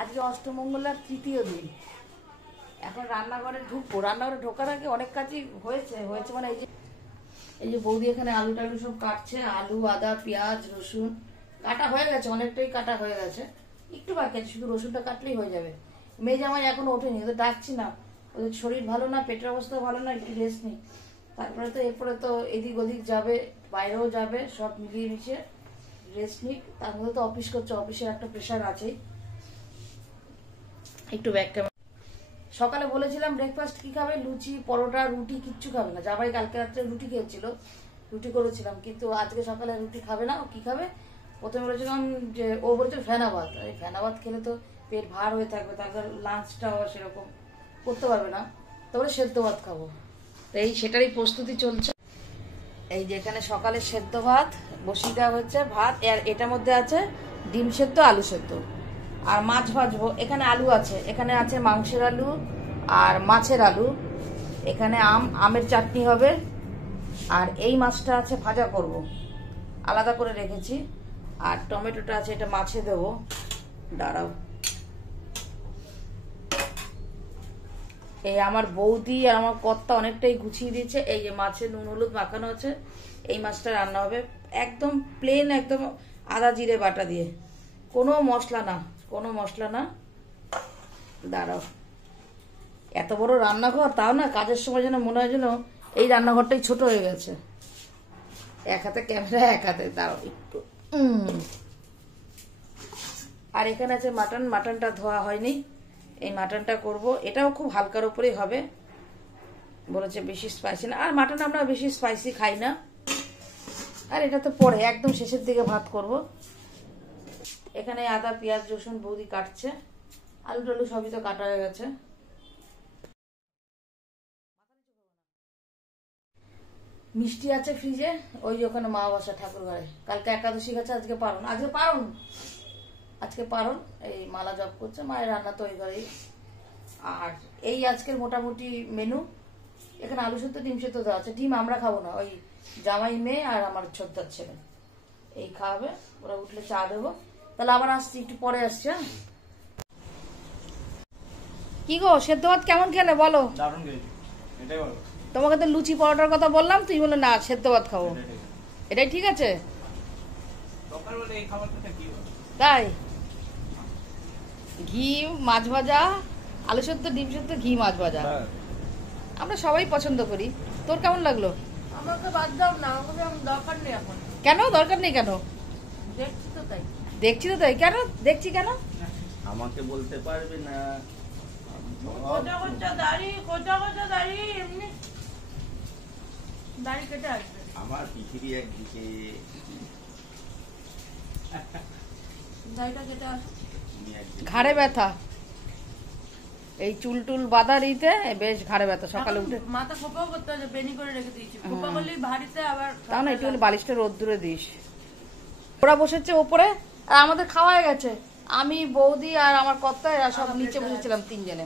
আজকে অষ্টমঙ্গলার তৃতীয় দিন। এখন রান্নাঘরে ঢুকবো। রান্নাঘরে ঢোকার আগে অনেক কাজই হয়েছে মানে এই যে বৌদি এখানে আলু টালু সব কাটছে। আলু, আদা, পেঁয়াজ, রসুন কাটা হয়ে গেছে, অনেকটাই কাটা হয়ে গেছে, একটু বাকি আছে, শুধু রসুনটা কাটলেই হয়ে যাবে। মেয়ে জামাই এখনো ওঠেনি, ওদের ডাকছি না, ওদের শরীর ভালো না, পেটের অবস্থা ভালো না, একটু রেস্ট নেই। তারপরে তো এরপরে তো এদিক ওদিক যাবে, বাইরেও যাবে, সব মিলিয়ে মিশিয়ে রেস্ট নিক। তার মধ্যে তো অফিস করছে, অফিসের একটা প্রেশার আছেই। একটু ব্যাক ক্যামেরা। সকালে বলেছিলাম ব্রেকফাস্ট কি খাবে, লুচি, পরোটা, রুটি কিচ্ছু খাবে না। জামাই কালকে রাত্রে রুটি খেয়েছিল, রুটি করেছিলাম, কিন্তু আজকে সকালে রুটি খাবে না। ও কি খাবে, প্রথমে বলেছিলাম যে ও বলছে ফেনা ভাত। এই ফেনা ভাত খেলে তো পেট ভার হয়ে থাকবে, তারপর লাঞ্চটাও সেরকম করতে পারবে না, তারপরে সেদ্ধ ভাত খাবো। তো এই সেটারই প্রস্তুতি চলছে। এই যে এখানে সকালে সেদ্ধ ভাত বসিয়ে দেওয়া হচ্ছে, ভাত, আর এটার মধ্যে আছে ডিম সেদ্ধ, আলু সেদ্ধ, আর মাছ ভাজবো। এখানে আলু আছে, এখানে আছে মাংসের আলু আর মাছের আলু, এখানে আমের চাটনি হবে, আর এই মাছটা আছে ভাজা করব, আলাদা করে রেখেছি, আর টমেটোটা আছে, এটা মাছে দেবো। দাঁড়াও, এই আমার বৌদি আর আমার কর্তা অনেকটাই গুছিয়ে দিয়েছে। এই যে মাছের নুন হলুদ মাখানো আছে, এই মাছটা রান্না হবে একদম প্লেন, একদম আদা জিরে বাটা দিয়ে, কোনো মশলা না, কোনো মশলা না। দাঁড়াও, এত বড় রান্নাঘর, তাও না কাজের সময় যেন মনে হয় যেন এই রান্নাঘরটাই ছোট হয়ে গেছে। এক হাতে ক্যামেরা, এক হাতে, দাঁড়াও একটু। আর এখানে আছে মাটন, মাটনটা ধোয়া হয়নি, এই মাটনটা করব। এটাও খুব হালকার উপরেই হবে, বলেছে বেশি স্পাইসি না, আর মাটন আমরা বেশি স্পাইসি খাই না। আর এটা তো পরে একদম শেষের দিকে ভাত করব। এখানে আদা, পেঁয়াজ, রসুন বৌদি কাটছে, আলু টালু সবই তো কাটা হয়ে গেছে। মিষ্টি আছে ফ্রিজে, ওই যে ওখানে মা বসা ঠাকুর ঘরে, কালকে একাদশী গেছে, আজকে পারণ, আজকে পারণ, এই মালা জপ করছে, মায়ের রান্না তো ওই ঘরেই। আর এই আজকের মোটামুটি মেনু। এখানে আলু সেদ্ধ, ডিম সেদ্ধ দেওয়া আছে। ডিম আমরা খাবো না, ওই জামাই, মেয়ে আর আমার ছোট্টার ছেলে এই খাওয়াবে। ওরা উঠলে চা দেবো। তাহলে আবার আসছি, একটু পরে আসছি। হ্যাঁ, কি গো সেদ্ধ ভাত কেমন খেলে বলো? তোমাকে তো লুচি পরোটার কথা বললাম, তুই বলে না সেদ্ধ ভাত খাবো, এটাই ঠিক আছে। তাই ঘি, মাছ ভাজা, আলু সেদ্ধ, ডিম সেদ্ধ, ঘি, মাছ ভাজা আমরা সবাই পছন্দ করি। তোর কেমন লাগলো? আমাকে বাদ দাও না, আমাকে দরকার নেই এখন। কেন দরকার নেই? কেন? দেখছি তো তাই। দেখছি তো তাই। কেন দেখছি? কেন আমাকে বলতে পারবে না? কোথা কোথা দাড়ি, কোথা কোথা দাড়ি, এমনি দাড়ি কেটে আসবে। আমার পৃথিবী একদিকে, দাড়িটা কেটে আসবে। ঘাড়ে ব্যথা, এই চুল টুল বাঁধা দিতে বেশ ঘাড়ে ব্যথা। সকালে উঠে মাথা খোপাও করতে হবে, বেনি করে রেখে দিয়েছি। খোপা করলেই ভারীতে আবার, তাও না একটু বালিশটা রোদ্দুরে দিস। ওরা বসেছে ওপরে, আর আমাদের খাওয়া হয়ে গেছে। আমি, বৌদি আর আমার কর্তা এরা সব নিচে বসেছিলাম তিনজনে।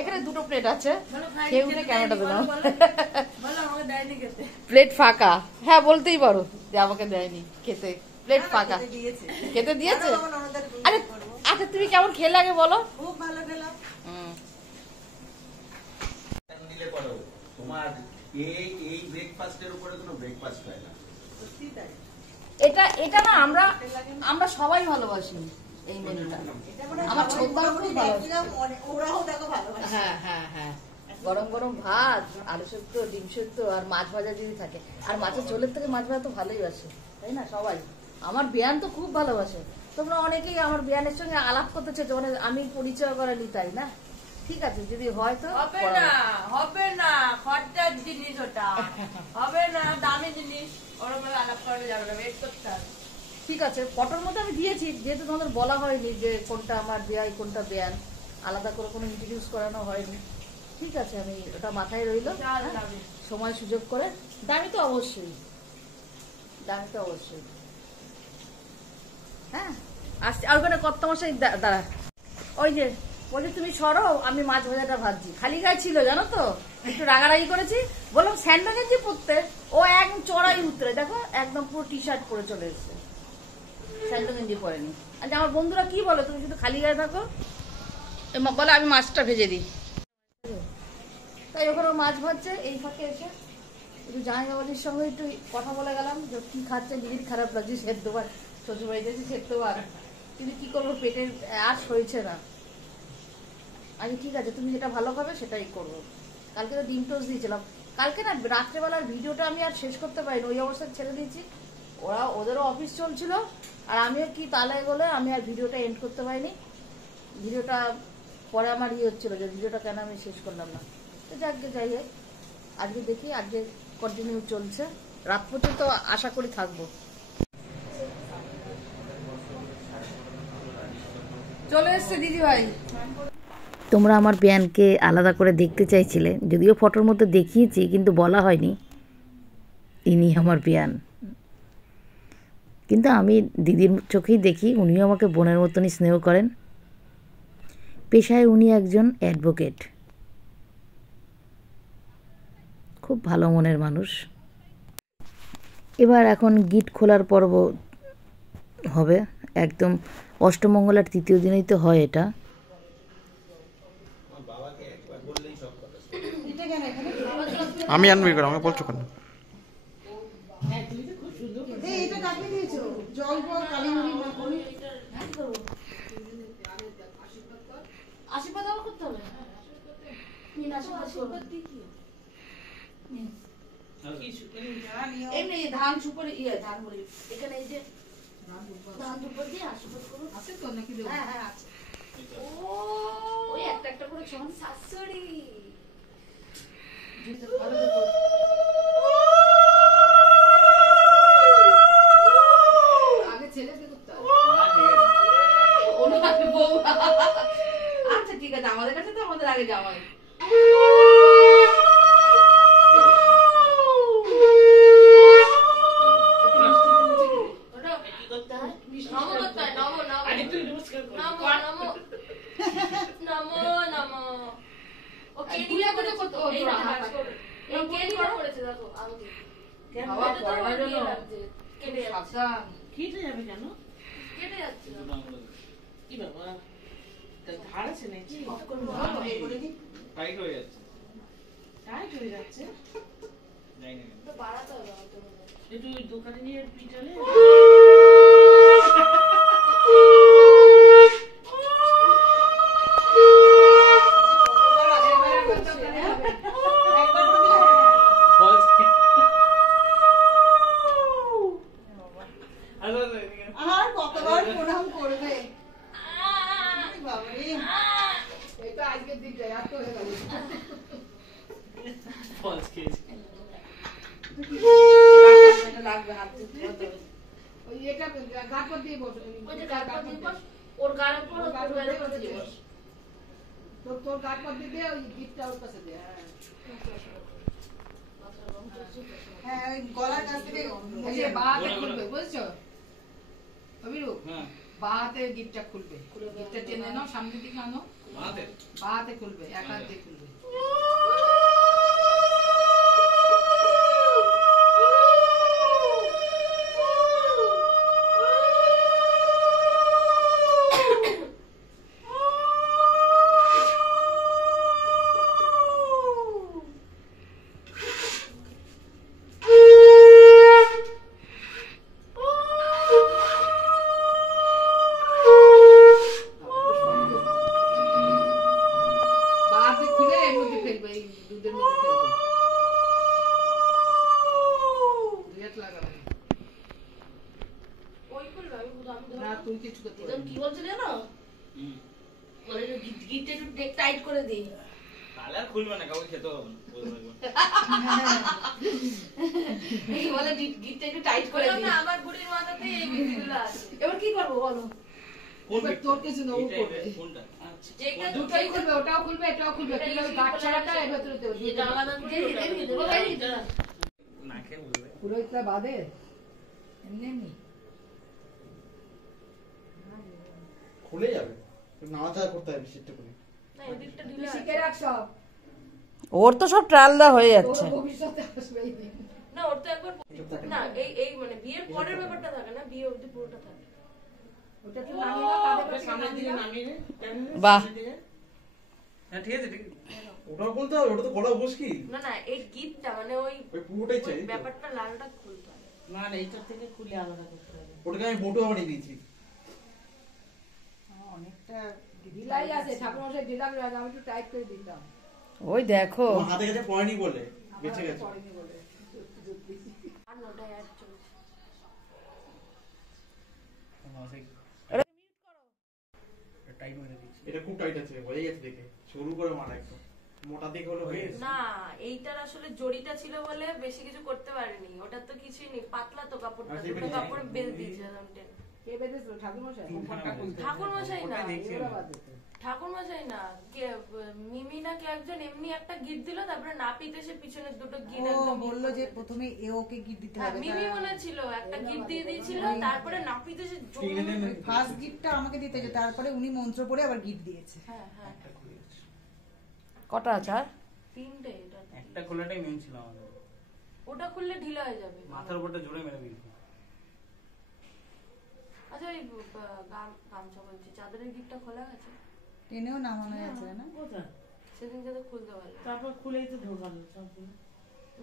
এখানে দুটো প্লেট আছে, খেয়ে উঠে ক্যামেরাটা দিলাম। প্লেট ফাঁকা, হ্যাঁ বলতেই পারো যে আমাকে দেয়নি খেতে, প্লেট ফাঁকা। খেতে দিয়েছে? আরে আচ্ছা তুমি কেমন খেলে আগে বলো। খুব ভালো খেলাম। তোমার এই ব্রেকফাস্টের উপরে কোনো ব্রেকফাস্ট হয় না। এটা না আমরা সবাই ভালোবাসি এই মেনুটা। আমার ছোটদাও খুব ভালোবাসে। হ্যাঁ হ্যাঁ হ্যাঁ, গরম গরম ভাত, আলু সেদ্ধ, ডিম সেদ্ধ আর মাছ ভাজা যদি থাকে, আর মাছের ঝোলের থেকে মাছ ভাজা তো ভালোই বাসে, তাই না? সবাই। আমার বিয়ান তো খুব ভালোবাসে। তোমরা অনেকেই আমার বিয়ানের সঙ্গে আলাপ করতে চেয়েছো, মানে আমি পরিচয় করালি, তাই না? ঠিক আছে, যদি হয় তো হবে না, খরচার জিনিস ওটা হবে না, দামি জিনিস ওরকম আলাপ করা যাবে না, ওয়েট করতে হবে। ঠিক আছে, ফটোর মধ্যে আমি দিয়েছি, যেহেতু তোমাদের বলা হয়নি যে কোনটা আমার বিয়াই কোনটা বিয়ান, আলাদা করে কোনো ইন্ট্রোডিউস করানো হয়নি। ঠিক আছে, আমি ওটা মাথায় রইলো, সময় সুযোগ করে। দামি তো অবশ্যই, হ্যাঁ আসছি। আর ওখানে কত মাসে দাঁড়া, ওই যে বলছি তুমি সরো, আমি মাছ ভাজাটা ভাজছি। খালি গায়ে ছিল জানো তো, একটু রাগারাগি করেছি, বললাম স্যান্ডো গেঞ্জি পরতে, ও একদম চড়াই উতরে, দেখো একদম পুরো টি শার্ট পরে চলে এসছে, স্যান্ডো গেঞ্জি পরেনি। আচ্ছা আমার বন্ধুরা কি বলে, তুমি শুধু খালি গায়ে থাকো, বলে আমি মাছটা ভেজে দিই। তাই ওখানে মাছ ভাজছে, এই ফাঁকে এসে একটু জামাইবাবুর সঙ্গে একটু কথা বলে গেলাম যে কি খাচ্ছে, নিজের খারাপ লাগছে, সেদ্ধ ভাত শ্বশুর বাড়িতে সেদ্ধ ভাত, কিন্তু কি করবো পেটের আর সইছে না। আচ্ছা ঠিক আছে, তুমি যেটা ভালো খাবে সেটাই করবো। কালকে তো ডিম টোস্ট দিয়েছিলাম, কালকে না রাত্রেবেলার ভিডিওটা আমি আর শেষ করতে পারিনি, ওই অবস্থায় ছেড়ে দিয়েছি। ওদেরও অফিস চলছিল আর আমিও কি তালায় বলে আমি আর ভিডিওটা এন্ড করতে পারিনি। ভিডিওটা পরে আমার হচ্ছিল যে ভিডিওটা কেন আমি শেষ করলাম না। তো যাই হোক, আজকে দেখি, আজকে কন্টিনিউ চলছে, রাত পর্যন্ত আশা করি থাকবো। চলে এসছে দিদি ভাই। তোমরা আমার বিয়ানকে আলাদা করে দেখতে চাইছিলে, যদিও ফটোর মধ্যে দেখিয়েছি কিন্তু বলা হয়নি ইনি আমার বিয়ান। কিন্তু আমি দিদির চোখেই দেখি, উনিও আমাকে বোনের মতনই স্নেহ করেন। পেশায় উনি একজন অ্যাডভোকেট, খুব ভালো মনের মানুষ। এবার এখন গিট খোলার পর্ব হবে, একদম অষ্টমঙ্গলার তৃতীয় দিনেই তো হয় এটা। আমি আনবি করে আমাকে বলছো কেন? আশীর্বাদ করতে হবে, এমনি ধান সুপারি ধান বলি এখানে, এই যে ধান সুপার দিয়ে আশীর্বাদ করুন। আছে তো নাকি? হ্যাঁ হ্যাঁ আছে। ওই একটা একটা করে ছন শাশুড়ি ভালো দেখো। আগে ছেলেকে করতে হবে। আচ্ছা ঠিক আছে, আমাদের কাছে তো আমাদের আগে জামাই। কেটে যাবে কেন? কেটে যাচ্ছে কি বাবা, ধার আছে নাকি? টাইট হয়ে যাচ্ছে। টাইট হয়ে যাচ্ছে, তো বাড়াতে হবে একটু দোকানে নিয়ে পিটালে। আর কতবার প্রণাম করবে? আজকের দিনটা এত হয়ে গেল। লাগবে হাত ওই এটা গাছ পর দিয়ে বস, ওই যে গাছ পর দিয়ে বস, ওর গায়ের উপর দিয়ে বস। তোর গাছ পর দিয়ে দে, ওই গিটটা ওর কাছে দে। হ্যাঁ ওই গলার কাছ থেকে বাহাতে খুলবে, বুঝছো অবিরূপ? বাহাতে গিটটা খুলবে, গিটটা টেনে নাও, সামনের দিকে আনো, বাহাতে খুলবে, এক হাত দিয়ে খুলবে। কি বলছিল জানো? গিটটা একটু টাইট করে দিই। খুলবে না, কাউকে খেতে হবে এই বলে গিটটা একটু টাইট করে দিই। না, আমার বুড়ির মাথাতে এই বিধিগুলো আছে। এবার কি করবো বলো? তোর কিছু না, ও করবে। কোনটা? যেটা দুটোই খুলবে, ওটাও খুলবে, এটাও খুলবে। গাছ ছাড়াটা এর ভেতরে দেবে। যেটা আলাদা করে পুরোটা বাদে এমনি এমনি খুলে যাবে, নাড়াচাড়া করতে হবে সেটা করে। না, এদিকটা ঢিলে আছে। শিখে রাখ সব, ওর তো সব ট্রালদা হয়ে যাচ্ছে। তোর ভবিষ্যতে আসবে এই দিন। না, ওর তো একবার না, এই মানে বিয়ের পরের ব্যাপারটা থাকে না, বিয়ে অবধি পুরোটা থাকে। ওটা একটু নামিয়ে দাও, তাদের কাছে সামনের দিকে নামিয়ে দাও। নামিয়ে নে, টেনে নে, বাহ। সামনের দিকে। হ্যাঁ ঠিক আছে ঠিক আছে। ওটাও বলতে হবে, ওটা তো গলা মুশকিল। না না এই গিফটটা মানে ওই ওই পুরোটাই ওই চাই তো। ব্যাপারটা লালটা খুলতে হবে। না না এইটার থেকে খুলে আলাদা করতে হবে। ওটাকে আমি মোটো বানিয়ে দিয়েছি। অনেকটা ঢিলাই আছে, ঠাকুরমশাই ঢিলা করে আছে, আমি একটু টাইট করে দিতাম। ওই দেখো আমার হাতে কাছে পড়েনি বলে বেঁচে গেছে। পড়েনি বলে। আর ওটা অ্যাড চলছে। টাইট মেরে দিচ্ছি। এটা খুব টাইট আছে, বোঝা যাচ্ছে দেখে। সরু করে মারা একদম। মোটা দিকে হলো হয়ে গেছে। না এইটার আসলে জড়িটা ছিল বলে বেশি কিছু করতে পারিনি, ওটার তো কিছুই নেই, পাতলা তো কাপড়টা, আচ্ছা, দুটো এবারে কাপড় বেঁধে দিয়েছে একদম টেনে। কে বেঁধেছিল? ঠাকুরমশাই? ঠাকুরমশাই না, ওটাই দেখছি ওরা আমি। বাদ দিত। ঠাকুরমশাই না, কে মিমি না কে একজন এমনি একটা গিট দিল, তারপরে নাপিত এসে পিছনের দুটো গিট ও একদম বললো যে প্রথমে এ ওকে গিফট দিতে হ্যাঁ হবে, মিমি মনে ছিল একটা গিট দিয়ে দিয়েছিল, তারপরে নাপিত এসে টেনে টেনে ফার্স্ট গিফটটা আমাকে দিতে হয়েছে, তারপরে উনি মন্ত্র পড়ে আবার গিফট দিয়েছে। হ্যাঁ হ্যাঁ কটা আছে আর? তিনটে এটা একটা খোলাটাই মেন ছিল আমাদের। ওটা খুললে ঢিলা হয়ে যাবে। মাথার উপরটা জোরে মেরে দিয়েছি। আচ্ছা ওই গামছা বলছি, চাদরের গিটটা খোলা গেছে? টেনেও নামানো যাচ্ছে না। কোথায়? সেদিনকে তো খুলতে পারলো তারপর খুলেই তো ঢোকালো সবগুলো।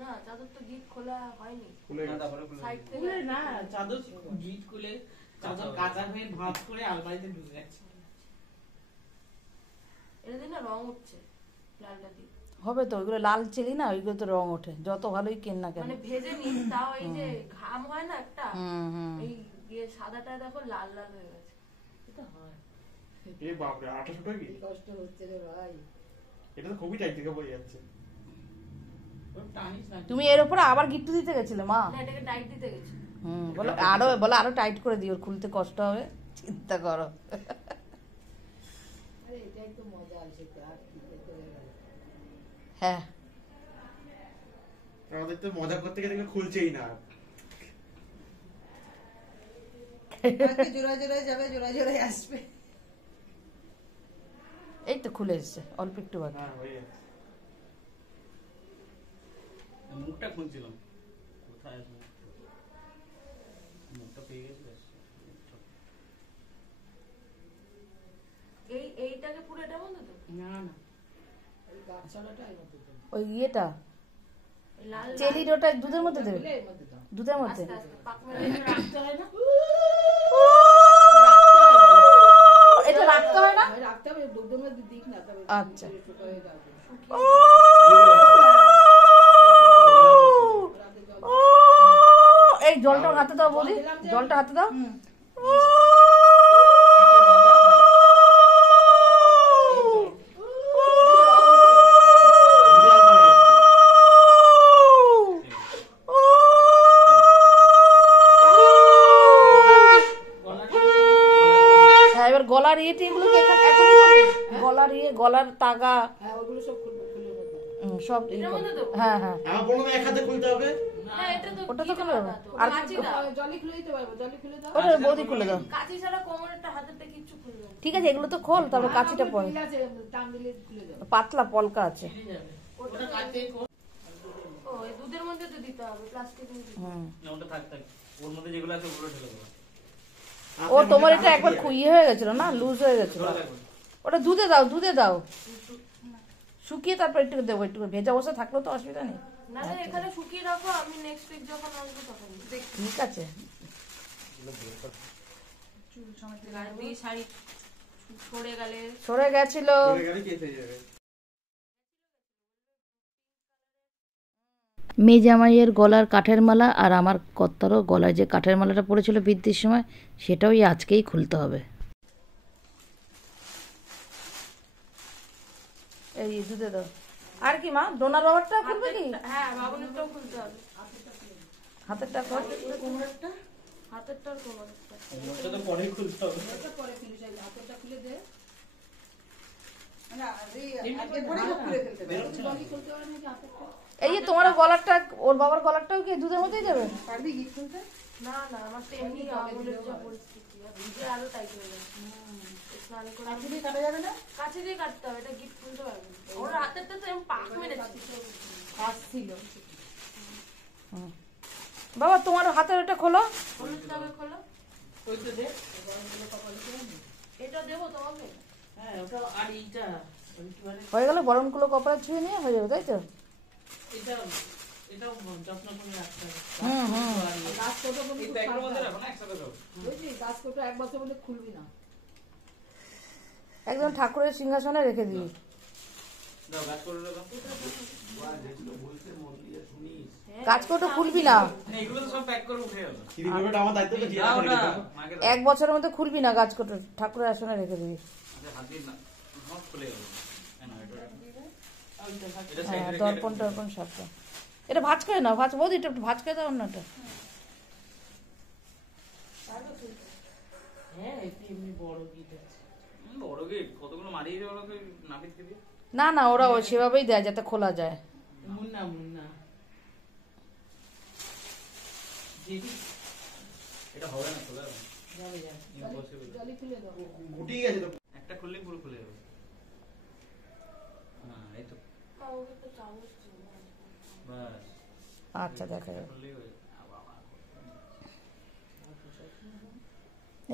না, চাদর তো গিট খোলা হয়নি, খুলে না গেছে। তারপরে খুলে সাইড থেকে খুলে না, চাদর গিট খুলে চাদর কাঁচা হয়ে ভাঁজ করে আলমারিতে ঢুকে গেছে। এটা দিয়ে না রং উঠছে, লালটা দিয়ে হবে তো, ওইগুলো লাল চিলি না, ওইগুলো তো রং ওঠে যত ভালোই কেন না কেন। মানে ভেজে নি, তাও এই যে ঘাম হয় না একটা, হুম হুম। এই দিয়ে সাদাটা দেখো লাল লাল হয়ে গেছে। এটা হয়। এ বাপরে, 28 টাকা কি? কি কষ্ট হচ্ছে রে ভাই। এটা তো খুবই টাইট থেকে বোঝা যাচ্ছে। ওর টানিস না। তুমি এর উপরে আবার গিফট দিতে গেছিলে মা? না এটাকে টাইট দিতে গেছে। বলো আরো টাইট করে দিও, ওর খুলতে কষ্ট হবে, চিন্তা করো। আরে এটাই তো মজা আছে, আর কি করতে হবে? হ্যাঁ আমাদের তো মজা করতে গিয়ে দেখবে খুলছেই না। বাকি জোড়ায় জোড়ায় যাবে, জোড়ায় জোড়ায় আসবে। এই তো খুলে এসছে, অল্প একটু বাকি। হ্যাঁ হয়ে যাচ্ছে। মুখটা খুলছিলাম। কোথায় আছে মুখটা পেয়ে গেছি ব্যাস। এইটাকে পুরো এটা বন্ধ তো, না না, এই গাছছাড়াটা এর মধ্যে দাও। ওই ইয়েটা এই লাল চেলির ওটা দুধের মধ্যে দেবে, খুলে এর মধ্যে দাও। দুধের মধ্যে। আস্তে আস্তে পাক মেরে রাখতে হয় না। এটা রাখতে হয় না? ভাই রাখতে হবে, দুধের মধ্যে দিক না, তবে আচ্ছা। শুকা হয়ে যাবে। এই জলটা হাতে দাও বৌদি, জলটা হাতে দাও। হ্যাঁ এবার গলার ইয়েটি এগুলো কি এখনই করবে? গলার ইয়ে, গলার তাগা হ্যাঁ ওগুলো সব খুলবে, খুলে মধ্যে দাও। সব ইয়ে এটার করবে। মধ্যে দেবো? হ্যাঁ হ্যাঁ আমার বললো না এক হাতে খুলতে হবে। না এটা তো ওটা তো গিট খুলে আলাদা তো। আর কাঁচি দাও, জলে খুলে দিতে পারবো, জলে খুলে দাও। ওটা বৌদি খুলে দাও। কাঁচি ছাড়া কোমরেরটা হাতেরটা কিচ্ছু খুলবে না। ঠিক আছে, এগুলো তো খোল, তারপরে কাঁচিটা পরে। ঠিক আছে, টান দিলে খুলে দাও। পাতলা পলকা আছে। খুলে যাবে। ওটা ওটা কাটতে ও এই দুধের মধ্যে তো দিতে হবে, প্লাস্টিকের মধ্যে। হুম। না, ওটা থাক থাক। ওর মধ্যে যেগুলো আছে ওগুলো ঢেলে দেবো। ও তোমার এটা একবার ইয়ে হয়ে গেছিল না, লুজ হয়ে গেছিল। ধরে রাখুন। ওটা দুধে দাও, দুধে দাও, শুকিয়ে তারপর একটু দেবো, একটু ভেজা অবস্থা থাকলেও তো অসুবিধা নেই। না না এখানে শুকিয়ে রাখো, আমি নেক্সট উইক যখন আসবো তখন দেখি। ঠিক আছে। চুল সমেত গায়ে দিয়ে শাড়ি সরে গেলে সরে গেছিল। চলে গেলে কেস হয়ে যাবে। মেয়ে জামাইয়ের গলার কাঠের মালা আর আমার কর্তারও গলায় যে কাঠের মালাটা পড়েছিল বৃদ্ধির সময়, সেটাও আজকেই খুলতে হবে। এই দুধে দাও। আর কি মা, ডোনার বাবারটা খুলবে কি? হ্যাঁ বাবুনেরটাও খুলতে হবে, হাতেরটা কর। কোমরটা হাতেরটা আর কোমরেরটা। ওটা তো পরেই খুলতে হবে। ওটা পরে খুলে যাবে, হাতটা খুলে দে। মানে আজকে পরে সব খুলে ফেলতে পারবে। জলই খুলতে পারে নাকি হাতেরটা? এই যে তোমার গলারটা, ওর বাবার গলারটাও কি দুধের মধ্যেই যাবে? পারবি গিফট খুলতে? না না আমার তো এমনি আঙুলের যা পরিস্থিতি, আর ভিজে আরো টাইট হয়ে যাচ্ছে। স্নান করে কাছে দিয়ে কাটা যাবে না? কাছে দিয়ে কাটতে হবে, এটা গিফট খুলতে পারবে না। ওর হাতেরটা তো এরকম পাক মেরেছে। আসছিল। বাবা তোমার হাতের ওটা খোলো। হলুদটাকে খোলো। ওই তো দেখ এটা দেবো তোমাকে? হ্যাঁ ওটা আর এইটা ওই কি বলে হয়ে গেল বরণগুলো কপালে ছুঁয়ে নিয়ে হয়ে যাবে, তাই তো? এটা এটাও যত্ন করে রাখতে হবে। গাছ কোটো বন্ধু এই ব্যাগের মধ্যে রাখো না একসাথে সব। বুঝলি, গাছ কোটো 1 বছর বলে খুলবি না। একদম ঠাকুরের সিংহাসনে রেখে দিই। দাও গাছ করে দাও। গাছকোটো খুলবি না, এইগুলো তো সব প্যাক করে উঠে গেল। খিদি করবেটা আমার দায়িত্ব তো জিয়া দাও করে না দিতে হবে। মাকে দাও। 1 বছরের মধ্যে খুলবি না গাছকোটো, ঠাকুরের আসনে রেখে দিবি। আচ্ছা হাত দিন না। সব খুলে গেল। না এটা এটা হ্যাঁ, সাইড রেখে দর্পণ টর্পণ সবটা। এটা ভাঁজ করে নাও, ভাঁজ বৌদি, এটা একটু ভাঁজ করে দাও অন্যটা। হ্যাঁ একটু এমনি বড় গিট আছে। বড় গেট কতগুলো মারিয়ে দেওয়া তো নাপিতকে দিয়ে। না না, ওরা ওই সেভাবেই দেয় যাতে খোলা যায়। মুন্না মুন্না যেটি এটা হবে না খোলা যাবে যাবে যাবে। ইম্পসিবল। জলি খুলে দাও। গুটি গেছে তো। একটা খুললে পুরো খুলে যাবে। হ্যাঁ এই তো বাস। আচ্ছা, দেখা যাবে। খুললেই হয়ে যাবে। বাবা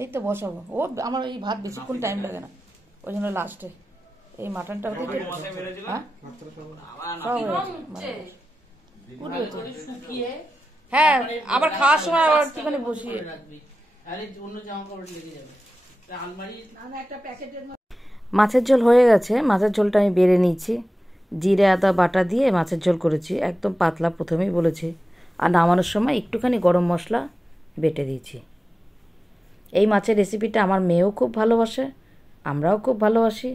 এই তো বসাবো। ও আমার এই ভাত বেশিক্ষণ টাইম লাগে না, ওই জন্য লাস্টে এই মাটনটা হতে ওকে মশাই মেরেছিল। হ্যাঁ মাত্রা সব আবার সব নাপিত। হয়েছে। হচ্ছে ভালো করে শুকিয়ে হ্যাঁ, তারপরে আবার খাওয়ার সময় আবার রাস্তার একটুখানি উপর বসিয়ে। করে রাখবি। আরে অন্য জামা কাপড় লেগে যাবে। তা আলমারি না না, একটা প্যাকেটের মাছের ঝোল হয়ে গেছে। মাছের ঝোলটা আমি বেড়ে নিয়েছি, জিরে আদা বাটা দিয়ে মাছের ঝোল করেছি, একদম পাতলা প্রথমেই বলেছি। আর নামানোর সময় একটুখানি গরম মশলা বেটে দিয়েছি। এই মাছের রেসিপিটা আমার মেয়েও খুব ভালোবাসে, আমরাও খুব ভালোবাসি,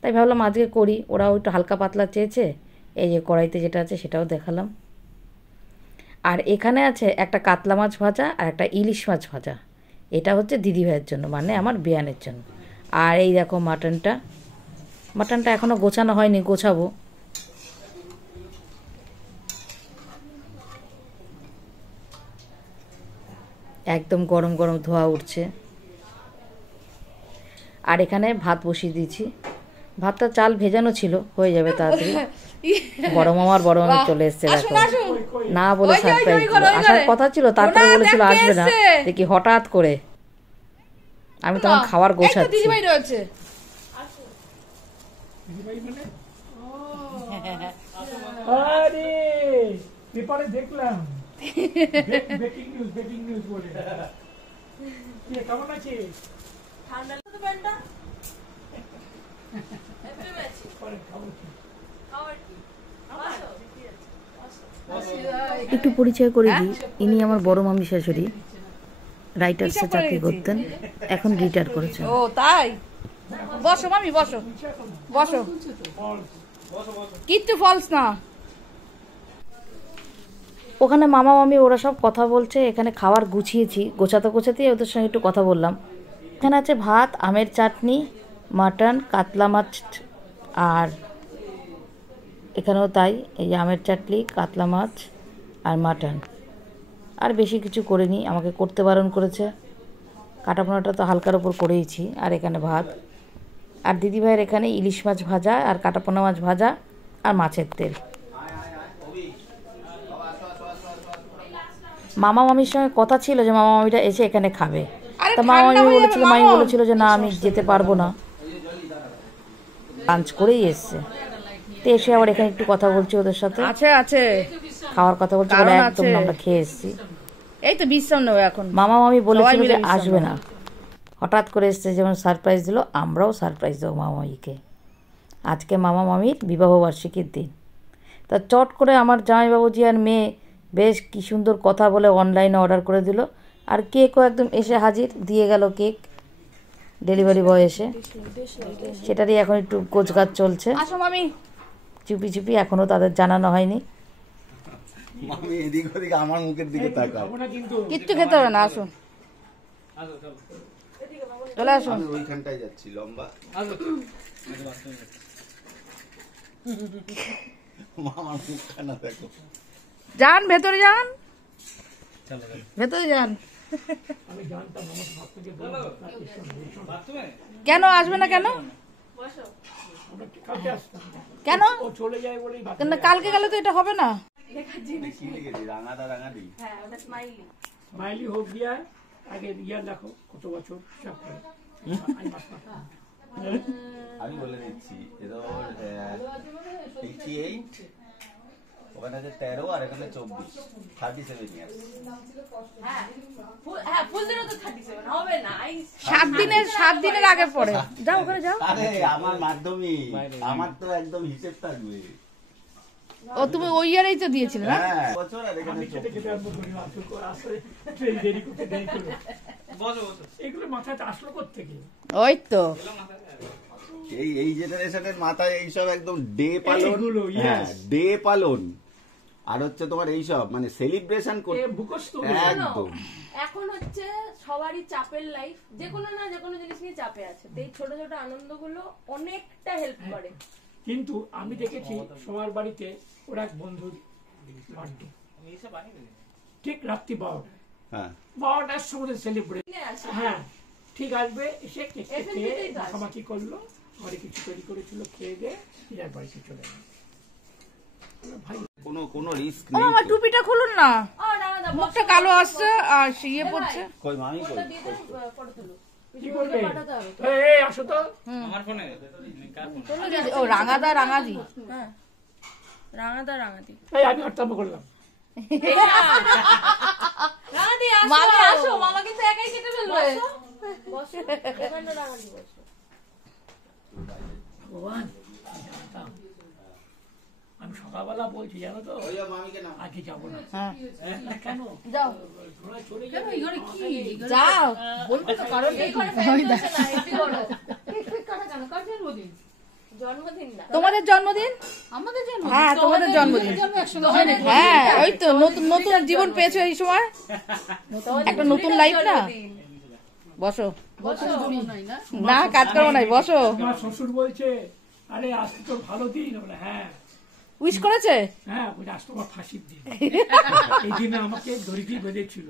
তাই ভাবলাম আজকে করি। ওরাও একটু হালকা পাতলা চেয়েছে, এই যে কড়াইতে যেটা আছে সেটাও দেখালাম। আর এখানে আছে একটা কাতলা মাছ ভাজা আর একটা ইলিশ মাছ ভাজা। এটা হচ্ছে দিদিভাইয়ের জন্য, মানে আমার বিয়ানের জন্য। আর এই দেখো মাটনটা, মাটনটা এখনও গোছানো হয়নি, গোছাবো। একদম গরম গরম ধোয়া উঠছে। আর এখানে ভাত বসিয়ে দিয়েছি। ভাতটা চাল ভেজানো ছিল, হয়ে যাবে তাড়াতাড়ি। বড় মামার বড় মামি চলে এসছে, দেখো না বলে সারপ্রাইজ দিল। আসার কথা ছিল, তারপরে বলেছিল আসবে না, দেখি হঠাৎ করে। আমি তখন খাবার গোছাচ্ছি। দিদিভাই রয়েছে। আরে পেপারে দেখলাম ব্রেকিং নিউজ বলে। কে কেমন আছে? ঠান্ডা লাগতো প্যান্টটা? এপ্রিল ম্যাচ খাবার কি? একটু পরিচয় করে দিই, ইনি আমার বড় মামি শাশুড়ি। রাইটার্সে চাকরি করতেন, এখন রিটায়ার করেছেন। ও তাই? বসো মামি, বসো বসো। কিচ্ছু ফলস না। ওখানে মামা মামি ওরা সব কথা বলছে, এখানে খাবার গুছিয়েছি, গোছাতেই ওদের সঙ্গে একটু কথা বললাম। এখানে আছে ভাত, আমের চাটনি, মাটন, কাতলা মাছ, আর এখানেও তাই, এই যে আমের চাটনি, কাতলা মাছ আর মাটন। আর বেশি কিছু করিনি, আমাকে করতে বারণ করেছে। কাটাপোনাটা তো হালকার ওপর করেইছি। আর এখানে ভাত, আর দিদিভাইয়ের এখানে ইলিশ মাছ ভাজা আর কাটাপোনা মাছ ভাজা আর মাছের তেল। মামা মামির সঙ্গে কথা ছিল যে মামা মামিটা এসে এখানে খাবে। তা মামা মামি বলেছিল, মামি বলেছিল যে না আমি যেতে পারবো না, লাঞ্চ করেই এসছে। তো এসে আবার এখানে একটু কথা বলছি ওদের সাথে, আছে খাওয়ার কথা বলছি, বলে একদম না, আমরা খেয়ে এসছি। এই তো বিশ্রাম নেবো এখন। মামা মামি বলেছিল যে আসবে না, হঠাৎ করে এসছে, যেমন সারপ্রাইজ দিল, আমরাও সারপ্রাইজ দেবো মামা মামিকে। আজকে মামা মামির বিবাহবার্ষিকীর দিন। তা চট করে আমার জামাইবাবুজি আর মেয়ে বেশ কি সুন্দর কথা বলে অনলাইনে অর্ডার করে দিল। আর কেকও একদম এসে হাজির, দিয়ে গেল কেক ডেলিভারি বয় এসে। সেটারই এখন একটু গোছগাছ চলছে, আসো মামি। চুপি চুপি, এখনও তাদের জানানো হয়নি। মামি এদিক ওদিক আমার মুখের দিকে তাকাও। কিচ্ছু খেতে হবে না, আসুন আসো চলো। চলে আসুন। আমি ওইখানটায় যাচ্ছি লম্বা। মামার মুখটা না দেখো। যান ভেতরে, যান চলো ভেতরে যান। বাথরুমে কেন আসবে না? কেন কেন? চলে যায় বলেই কেন কালকে গেলে তো এটা হবে না। কি লিখেছি? রাঙাদা রাঙাদি। হ্যাঁ ওটা স্মাইলি। স্মাইলি হোক দিয়া আগে ইয়ার দেখো কত বছর হিসাব করে আমি বলে দিচ্ছি এদের 88, ওখানে আছে 13 আর এখানে 24, 37 ইয়ার্স। হ্যাঁ ফুল দিনও তো 37 হবে না। 7 দিনের আগে পড়ে যাও ওখানে যাও। আরে আমার মাধ্যমিক, আমার তো একদম হিসেব থাকবে। ও তুমি ওই ইয়ারেই তো দিয়েছিলে না? হ্যাঁ বছর আর এখানে আমি খেতে 24। খেতে আরম্ভ করি আসলে ট্রেন দেরি করতে দেরি করে বসো বসো এগুলো মাথায় আসলো কোথেকে? ওই তো এই জেনারেশনের মাথায় এইসব একদম ডে পালন, এইগুলো, yes. হ্যাঁ ডে পালন আর হচ্ছে তোমার এইসব মানে সেলিব্রেশন করতে মুখস্থ একদম। এখন হচ্ছে সবারই চাপের লাইফ, যে কোনো না যে কোনো জিনিস নিয়ে চাপে আছে, তো এই ছোট ছোট আনন্দগুলো অনেকটা হেল্প করে। কিন্তু আমি দেখেছি সবার বাড়িতে ওরা এক বন্ধুর বার্থডে এইসব বানিয়ে ঠিক রাত্রি 12টা, হ্যাঁ 12টার সময় সেলিব্রেট, কিনে আসে। হ্যাঁ ঠিক আসবে, এসে কেক FNB খেয়ে তেই তো আসে। মাখামাখি করলো, ঘরে কিছু তৈরি করেছিল, খেয়ে দিয়ে এর বাড়িতে চলে গেল। ভাই কোনো রিস্ক ও মামা নেই। টুপিটা খুলুন না, ও না না মুখটা কালো আসছে আর ইয়ে পড়ছে। কই মামি কই? দিয়ে দেন, ফটো তুলো। কি করবে? পাঠাতে হবে তো। এই আসো তো। আমার ফোনে কার ফোন? ও রাঙাদা রাঙাদি, হ্যাঁ রাঙাদা রাঙাদি এই আমি হট্টাম্ব করলাম। রাঙাদি আসো, মামি আসো, মামা কিন্তু একাই কেটে ফেলবে। বসো এখানে রাঙাদি বসো। ভগবান জানতাম। আমি সকালবেলা বলছি জানো তো ওই মামিকে নাও। আগে যাবো না। হ্যাঁ কেন যাও ঘোড়া চলে যাবে? এই ঘরে কি? যাও। বলবো তো কারণ এই ঘরে ফ্যান চলছে না, এসি করো। কেক কাটা কেন? কার জন্মদিন? জন্মদিন না। তোমাদের জন্মদিন? আমাদের জন্মদিন? হ্যাঁ তোমাদের জন্মদিন। জন্ম একসঙ্গে হয় নাকি? হ্যাঁ ওই তো নতুন নতুন জীবন পেয়েছো এই সময়, একটা নতুন লাইফ না। জন্মদিন। বসো বছর জন্ম নাই না? না, কাজ করো নাই, বসো। আমার শ্বশুর বলছে আরে আজ তো তোর ভালো দিন। বলে হ্যাঁ উইশ করেছে? হ্যাঁ বলে আজ তোমার ফাঁসির দিন। এই দিনে আমাকে দড়িটি বেঁধেছিল।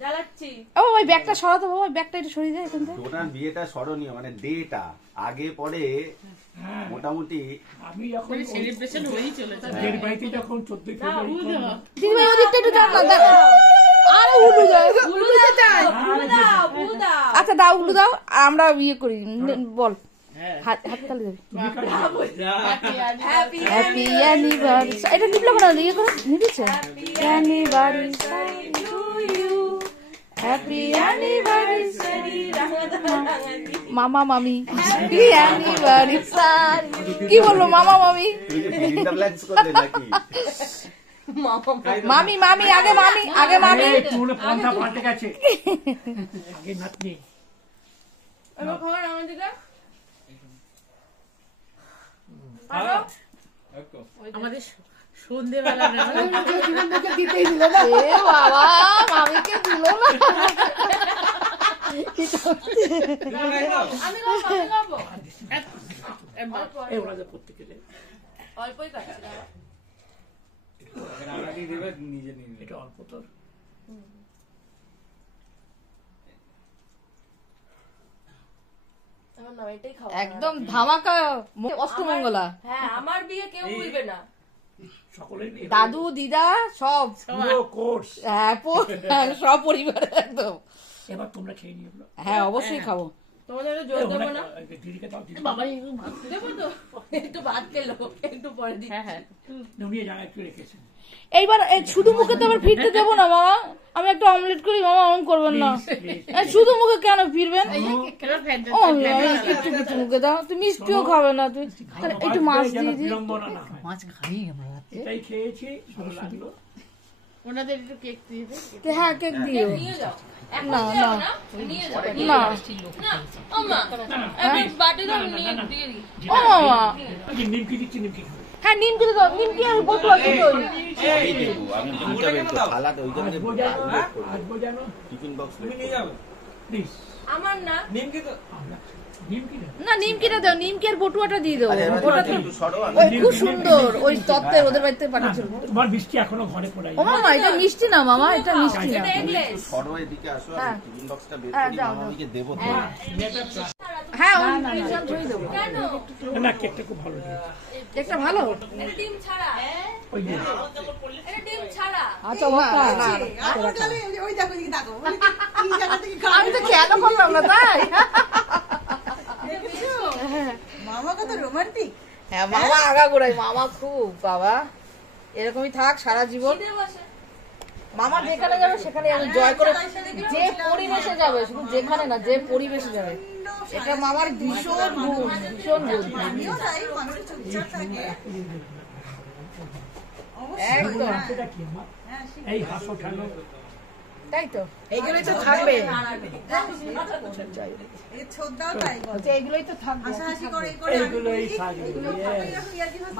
জ্বালাচ্ছি। ও ওই ব্যাগটা সরাতো বাবা, ওই ব্যাগটা একটু সরিয়ে যায় এখান থেকে। ওনার বিয়েটা স্মরণীয় মানে ডেটা আগে পরে হ্যাঁ মোটামুটি। আমি যখন সেলিব্রেশন হয়েই চলেছে। ওদের বাড়িতে যখন 14 ফেব্রুয়ারি করলাম, দিদিভাই ওদিকটা একটু যাও না, দাও। আরে উলু দাও, উলু দিতে চাই। দাও, ফুল দাও। আচ্ছা দাও, উলু দাও, আর আমরা ইয়ে করি, বল হাত তালি দেবে। তুমি কাটবে। হ্যাপি হ্যাপি অ্যানিভার্সারি, এটা টিপলে কোনো ইয়ে করে নিবিছে। Anniversary to you, happy anniversary মামা মামি, হ্যাপি অ্যানিভার্সারি। কি বলবো মামা মামি? তুমি কি ফিলিংটা ব্ল্যাঙ্কস করলে নাকি? মামি মামি আগে মামি, আগে মামি। আরে, পুরো পন্থা পাল্টে গেছে। আগে নাতনি। এবার খাবার আমার দিকে। আমাদের সন্ধ্যেবেলা মুখে দিতেই দিল না। এ বাবা, মামিকে দিল না। আমি খাবো, আমি খাবো। এই ওরা যে করতে গেলে অল্পই খাচ্ছি দাও। রাঙালি দেবে নিজে নিয়ে এটা অল্প তোর। আমার না এটাই খাবো। একদম ধামাকা অষ্টমঙ্গলা। হ্যাঁ আমার বিয়ে কেউ ভুলবে না। সকলের দাদু দিদা সব, পুরো কোর্স। হ্যাঁ সব পরিবার একদম। এবার তোমরা খেয়ে নিও। হ্যাঁ অবশ্যই খাবো। তোমাদের একটু জোর দেবো না? দিদিকে দাও, দিদি বাবা দেবো তো, একটু ভাত খেলো, একটু পরে দিই। হ্যাঁ হ্যাঁ নুনিয়ে জায়গা একটু রেখেছেন। এইবার এই শুধু মুখে তো আবার ফিরতে দেবো না মামা। আমি একটা অমলেট করি মামা, অন করবেন না। এই শুধু মুখে কেন ফিরবেন? কেন ফ্যানটা ও একটু কিছু মুখে দাও, তুমি মিষ্টিও খাবে না, তুই তাহলে একটু মাছ দিয়ে দিই। বিড়ম্বনা না হয়। মাছ খাই আমরা। এটাই খেয়েছি, ভালো লাগলো। ওনাদের একটু কেক দিয়ে দেবে। হ্যাঁ কেক দিও। নিয়ে যাও। এখন না, যাও না। না, নিয়ে যাও। না না, আম্মা, আমি বাটি দাও, নিয়ে দিয়ে দিই। ও মামা, আজকে নিমকি দিচ্ছি, নিমকি খাবে। হ্যাঁ নিমকি তো দাও, নিমকি আর বোতল আছে তো। সবই দেবো আমি, ভুলটা বের করো, থালাটা ওইখানে আসবো জানো, আসবো জানো, টিফিন বক্স তুমি নিয়ে যাবে প্লিজ। আমার না, নিমকি তো আমরা না নিমকিটা দাও, নিমকি আর বটুয়াটা দিয়ে দেবো। আরে এবার ওটা তো একটু সরো আর ওই খুব সুন্দর, ওই তত্ত্বের ওদের বাড়িতে পাঠিয়েছিল। তোমার মিষ্টি এখনো ঘরে পড়াই ও মামা এটা মিষ্টি না মামা, এটা মিষ্টি না। একটু সরো এদিকে আসো, আমি টিফিন বক্সটা বের করি, মামাকে দেবো তো। হ্যাঁ ওই মিষ্টি ধরে দেবো। না কেকটা খুব ভালো দিয়েছে একটা ভালো। এটা ডিম ছাড়া, ওই যে এটা ডিম ছাড়া। আচ্ছা ওটা আমার তাহলে ওই দেখো এই দেখো বলে কি জায়গা থেকে আমি তো খেয়াল করলাম না তাই। মামা কত রোমান্টিক। হ্যাঁ মামা আগাগোড়াই, মামা খুব বাবা এরকমই থাক সারা জীবন। মামা যেখানে যাবে সেখানে আমি জয় করে, যে পরিবেশে যাবে, শুধু যেখানে না যে পরিবেশে যাবে, এটা মামার ভীষণ গুণ, ভীষণ গুণ। আমিও তাই, মানুষ চুপচাপ থাকে একদম এটা কি আমার এই হাসো খেলো তাই তো, এইগুলোই তো থাকবে। এই ছোটদাও তাই বলে। এইগুলোই তো থাকবে। হাসাহাসি করে করে এইগুলোই থাকবে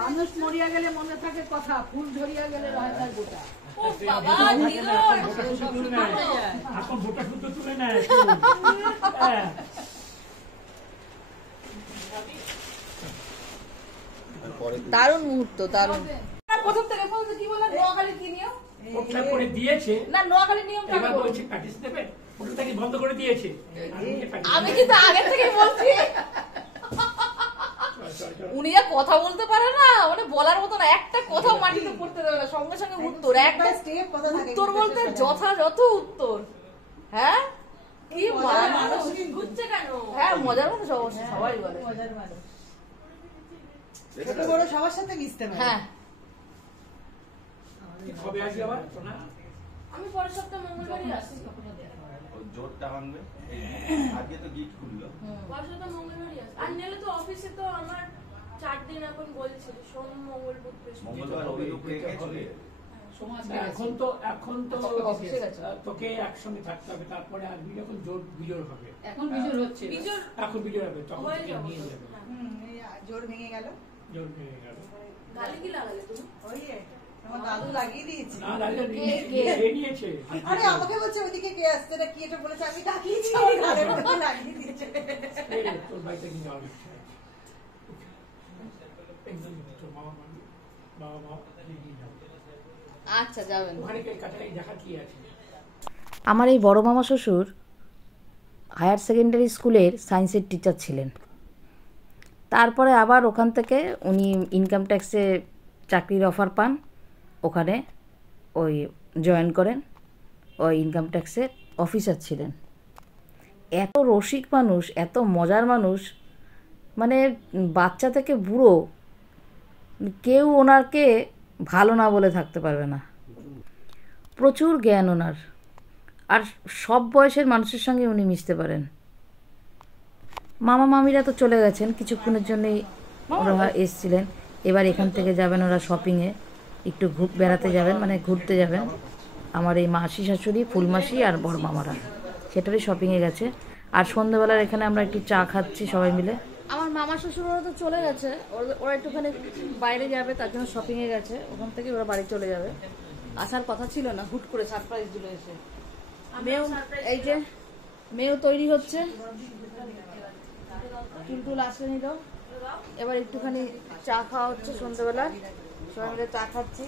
মানুষ মরিয়া গেলে মনে থাকে কথা, ফুল ঝরিয়া গেলে রয় তার গোটা। ও বাবা দিল এখন ভোটা শুদ্ধ তুলে নেয় হ্যাঁ। দারুণ মুহূর্ত, দারুণ। প্রথম থেকে কি বললেন, নোয়াখালী কি নিয়ম? ওটা করে দিয়েছে, না নোয়াখালী নিয়মটা এবার বলছে প্র্যাকটিস দেবে, ওটাকে বন্ধ করে দিয়েছে। আমি কিন্তু আগে থেকে বলছি, উনি যা কথা বলতে পারে না, মানে বলার মতো না, একটা কথাও মাটিতে পড়তে দেবে না, সঙ্গে সঙ্গে উত্তর, একটা স্টেপ কথা থাকে উত্তর বলতে যথাযথ উত্তর। হ্যাঁ কি মানুষ, ঘুরছে কেন? হ্যাঁ মজার মানুষ অবশ্যই, সবাই বলে। মজার মানুষ, ছোট বড় সবার সাথে মিশতে পারে। হ্যাঁ কবে আসবে আবার সোনা? আমি পরের সপ্তাহে মঙ্গলবারই আসছি। জোরটা ভাঙবে, আজকে তো গিট খুললো। পরের সপ্তাহে মঙ্গলবারই আসছি। আর নিলে তো অফিসে তো আমার 4 দিন এখন বলছে, সোম মঙ্গল বুধ বৃহস্পতি। মঙ্গলবার অভিযোগ পেয়ে গেছিলে? এখন তো অফিসে গেছে। তোকে একসঙ্গে থাকতে হবে, তারপরে আসবি যখন জোর বিজোর হবে, এখন বিজোর হচ্ছে, বিজোর এখন বিজোর হবে তখন হয়ে তোকে যাবো। নিয়ে যাবে, এই জোর ভেঙে গেল। জোর ভেঙে গেল। গালি কি লাগালে তুমি? ওই আমার দাদু লাগিয়ে দিয়েছে। না দাদা নিয়েছে। আরে আমাকে বলছে ওইদিকে কে আসছে না কি, এটা বলেছে আমি ডাকিয়েছি, আমার গালের মধ্যে লাগিয়ে দিয়েছে। তোর বাড়িতে কি যাওয়ার ইচ্ছা আছে? একদম তোর বাবা মা নিয়ে যাবে। আচ্ছা যাবেন। ওখানে কাছাকাছি দেখা কি আছে? আমার এই বড় মামা শ্বশুর হায়ার সেকেন্ডারি স্কুলের সায়েন্সের টিচার ছিলেন। তারপরে আবার ওখান থেকে উনি ইনকাম ট্যাক্সে চাকরির অফার পান, ওখানে ওই জয়েন করেন, ওই ইনকাম ট্যাক্সের অফিসার ছিলেন। এত রসিক মানুষ, এত মজার মানুষ, মানে বাচ্চা থেকে বুড়ো কেউ ওনাকে ভালো না বলে থাকতে পারবে না। প্রচুর জ্ঞান ওনার, আর সব বয়সের মানুষের সঙ্গে উনি মিশতে পারেন। মামা মামিরা তো চলে গেছেন, কিছুক্ষণের জন্যই ওরা এসছিলেন। এবার এখান থেকে যাবেন ওরা শপিংয়ে, একটু বেড়াতে যাবেন, মানে ঘুরতে যাবেন। আমার এই মাসি শাশুড়ি, ফুলমাসি আর বড় মামারা সেটারই শপিংয়ে গেছে। আর সন্ধ্যেবেলার এখানে আমরা একটু চা খাচ্ছি সবাই মিলে। আমার মামা শ্বশুর ওরা তো চলে গেছে, ওরা একটুখানি বাইরে যাবে, তার জন্য শপিংয়ে গেছে, ওখান থেকে ওরা বাড়ি চলে যাবে। আসার কথা ছিল না, হুট করে সারপ্রাইজ দিল এসে। মেয়েও এই যে মেয়েও তৈরি হচ্ছে, টুলটুল আসে নিল। এবার একটুখানি চা খাওয়া হচ্ছে সন্ধ্যেবেলা, সবাই মিলে চা খাচ্ছি।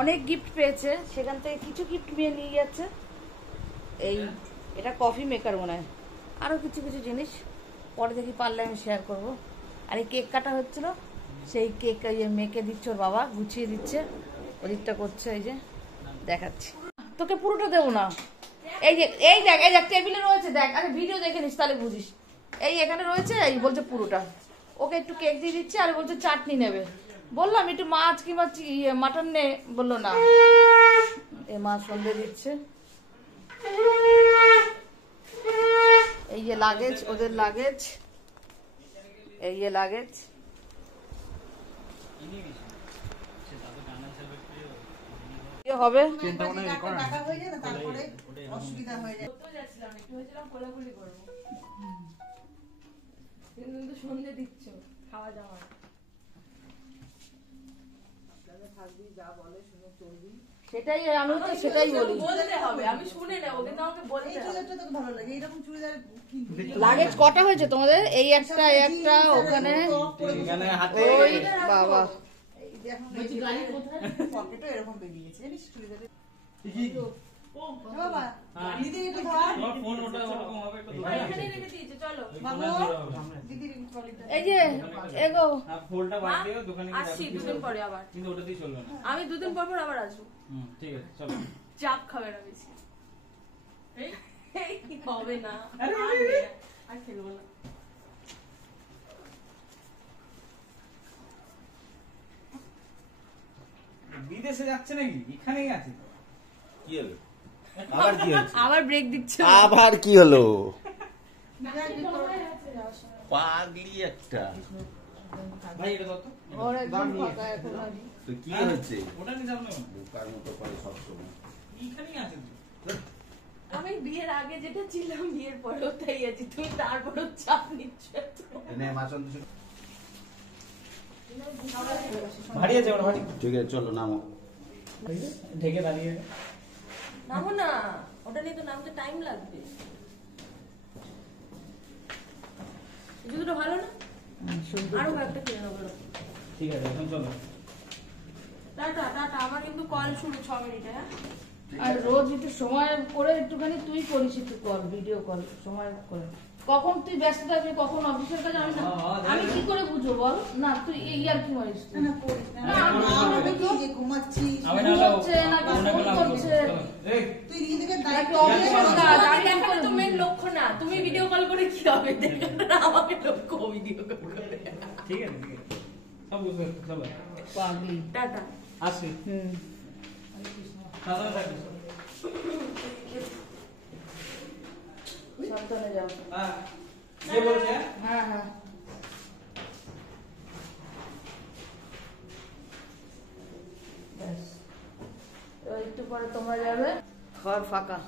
অনেক গিফট পেয়েছে, সেখান থেকে কিছু গিফট মেয়ে নিয়ে যাচ্ছে। এটা কফি মেকার মনে হয়, আরও কিছু কিছু জিনিস পরে দেখি পারলে আমি শেয়ার করবো। আর এই কেক কাটা হচ্ছিল, সেই কেক মেয়েকে দিচ্ছে, ওর বাবা গুছিয়ে দিচ্ছে, ওদিকটা করছে। এই যে দেখাচ্ছি, তোকে পুরোটা দেবো না। এই যে এই দেখ, এই দেখ টেবিলে রয়েছে, দেখ। আরে ভিডিও দেখে নিস তাহলে বুঝিস। এই এখানে রয়েছে, এই বলছে পুরোটা। ওকে একটু কেক দিয়ে দিচ্ছে, আর বলছে চাটনি নেবে। বললাম একটু মাছ কিংবা মাটন নে, বললো না। এই মাছ সন্ধ্যে দিচ্ছে। এই যে লাগেজ, ওদের লাগেজ, এই যে লাগেজ। হবে টাকা হয়ে যায় না, তারপরে অসুবিধা হয়ে যায়। কোলাকুলি করবো, কিন্তু সন্ধ্যে দিচ্ছ খাওয়া দাওয়া। থাকবি, যা বলে শুনে চলবি। সেটাই আমি তো সেটাই বলি। বলতে হবে, আমি শুনে নেবো, কিন্তু আমাকে এই বলতে হবে। চুড়িদারটা তোকে ভালো লাগে, এরকম চুড়িদার কিনবি। লাগেজ কটা হয়েছে তোমাদের? এই একটা ওখানে এখানে হাতে ওই বাবা এই দেখো বলছি গাড়ি কোথায়? পকেটও এরকম বেরিয়েছে জানিস চুড়িদারের। কি বাবা দিদি একটু ধর, তোমার ফোন ওটা ওরকম হবে একটু ধরে এখানে রেখে দিয়েছে, চলো। বাবু দিদির ট্রলিটা এই যে এগো আর ফোনটা বাদ দিও, দোকানে গিয়ে আসছি রাখো। দুদিন পরে আবার। কিন্তু ওটাতেই চলবে না। আমি দুদিন পর পর আবার আসবো। ঠিক আছে চলো। চাপ খাবে না বেশি। এই হবে না, আর খেলবো না। বিদেশে যাচ্ছে নাকি? এখানেই আছে। কি হলো? আবার কি হচ্ছে? আবার ব্রেক দিচ্ছে। আবার কি হলো? পাগলি একটা। ভাই এটা দাও তো। ওর একদম ফাঁকা এখন আর। তো কি হচ্ছে? ওটা নিয়ে যাবো না। বোকার মতো করে সবসময়। এখানেই আছে তো। আমি বিয়ের আগে যেটা ছিলাম বিয়ের পরেও তাই আছি, তুমি তারপরেও চাপ নিচ্ছ এত। এনে মাছন তো ভারী আছে ওটা ভারী। ঠিক আছে চলো নামো। ঢেকে দাঁড়িয়ে। নামো না, ওটা নিয়ে তো নামতে টাইম লাগবে। জুতোটা ভালো না? আরো কয়েকটা কিনে নেবো। ঠিক আছে এখন চলো। টাটা টাটা, আমার কিন্তু কল শুরু 6 মিনিটে। হ্যাঁ আর রোজ একটু সময় করে একটুখানি তুই করিস একটু কল, ভিডিও কল সময় করে। কখন তুই ব্যস্ত থাকবি, কখন অফিসের কাজে আমি কি করে বুঝবো বল? না তুই এই আর কি মারিস তুই? না করিস না, না, আমি আমি কি যে ঘুমাচ্ছিস, আমি ঘুম হচ্ছে নাকি ফোন করছে? এই তুই নিজেদের নাকি দায়িত্ব অফিসের নিয়ে কাজ? আমি কি দেখাটা করে তো মেন লক্ষ্য না, তুমি ভিডিও কল করে কি হবে দেখাটা আমাকে লক্ষ্য, ভিডিও কল করে। ঠিক আছে ঠিক আছে। সব বুঝতে পারছি, চলো। পাগলি। টাটা। আসি। সাবধানে থাকিস। সাবধানে যাও। হ্যাঁ। কে বলছে? হ্যাঁ হ্যাঁ ব্যাস, এবার একটু পরে তোমরা যাবে, ঘর ফাঁকা।